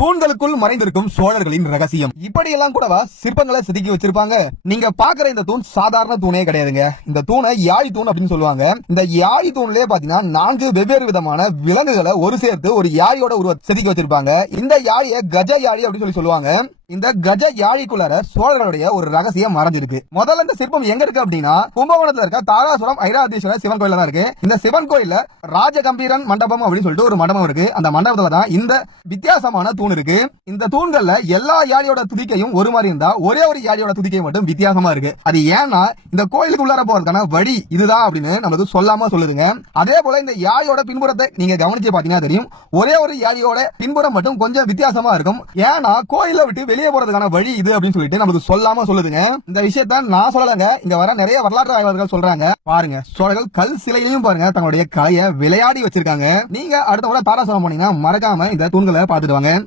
தூண்களுக்குள் மறைந்திருக்கும் சோழர்களின் ரகசியம். இப்படியெல்லாம் கூடவா சிற்பங்களை செதுக்கி வச்சிருப்பாங்க? நீங்க பாக்குற இந்த தூண் சாதாரண தூணே கிடையாதுங்க. இந்த தூணை யாழி தூண் அப்படின்னு சொல்லுவாங்க. இந்த யாழி தூண்லயே பாத்தீங்கன்னா நான்கு வெவ்வேறு விதமான விலங்குகளை ஒரு சேர்த்து ஒரு யாழியோட உருவ செதுக்கி வச்சிருப்பாங்க. இந்த யாழிய கஜ யாழி அப்படின்னு சொல்லி சொல்லுவாங்க. இந்த கஜ யாழிக்குள்ளார சோழர்களுடைய ஒரு ரகசியம் மறைஞ்சிருக்கு. முதல்ல இந்த சிற்பம் எங்க இருக்கு அப்படின்னா கும்பகோணத்துல இருக்க தாராசுரம் ஐராதீஸ்வரர் சிவன் கோயில தான் இருக்கு. இந்த சிவன் கோயில ராஜகம்பீரன் மண்டபம் அப்படின்னு சொல்லிட்டு ஒரு மண்டபம் இருக்கு. அந்த மண்டபத்துல தான் இந்த வித்தியாசமான தூண் இருக்கு. இந்த தூண்கள்ல எல்லா யாழியோட துதிக்கையும் ஒரு மாதிரி இருந்தா ஒரே ஒரு யாழியோட துதிக்கை மட்டும் வித்தியாசமா இருக்கு. அது ஏன்னா இந்த கோயிலுக்கு உள்ளார போறதுக்கான வழி இதுதான் அப்படின்னு நமக்கு சொல்லாம சொல்லுதுங்க. அதே போல இந்த யாழியோட பின்புறத்தை நீங்க கவனிச்சு பாத்தீங்கன்னா தெரியும். ஒரே ஒரு யாழியோட பின்புறம் மட்டும் கொஞ்சம் வித்தியாசமா இருக்கும். ஏன்னா கோயிலை விட்டு வெளியே போறதுக்கான வழி இது அப்படின்னு சொல்லிட்டு நமக்கு சொல்லாம சொல்லுதுங்க. இந்த விஷயத்த நான் சொல்லலங்க. இங்க வர நிறைய வரலாற்று ஆய்வாளர்கள் சொல்றாங்க. பாருங்க. சோழர்கள் கல் சிலையிலும் பாருங்க தங்களுடைய கலையை விளையாடி வச்சிருக்காங்க. நீங்க அடுத்த முறை தாராசுரம் போனீங்கன்னா மறக்காம இந்த தூண்களை பாத்துட்டு வாங்க.